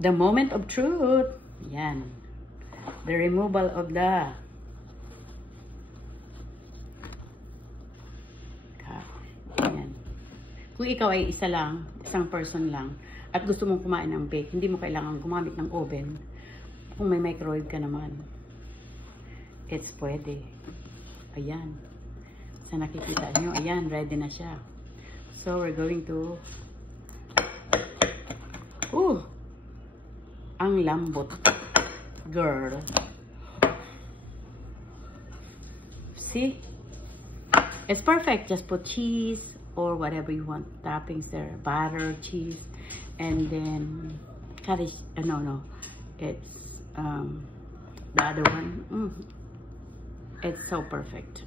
The moment of truth. Yan. The removal of the yan. Kung ikaw ay isang person lang, at gusto mong kumain ng bake, hindi mo kailangan gumamit ng oven. Kung may microwave ka naman, it's pwede. Ayan. Sa nakikita nyo, ayan, ready na siya. So, we're going to ang lambot. Girl. See? It's perfect. Just put cheese or whatever you want. Toppings there. Butter, cheese. And then, cottage. No. It's, the other one. It's so perfect.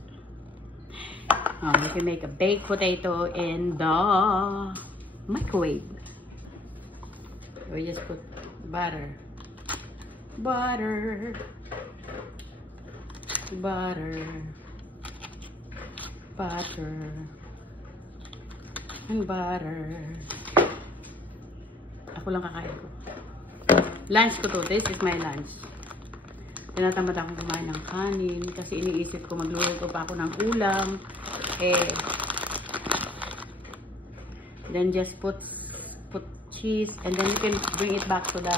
You can make a baked potato in the microwave. We just put butter, butter, butter, butter, and butter. Ako lang kakain ko. Lunch ko to. This is my lunch. Tinatamad akong kumain ng kanin kasi iniisip ko magluluto pa ako ng ulam. Then just put cheese, and then you can bring it back to the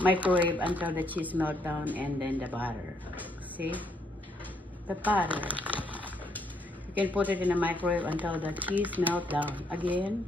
microwave until the cheese melt down, and then the butter. See? The butter. You can put it in the microwave until the cheese melt down. Again.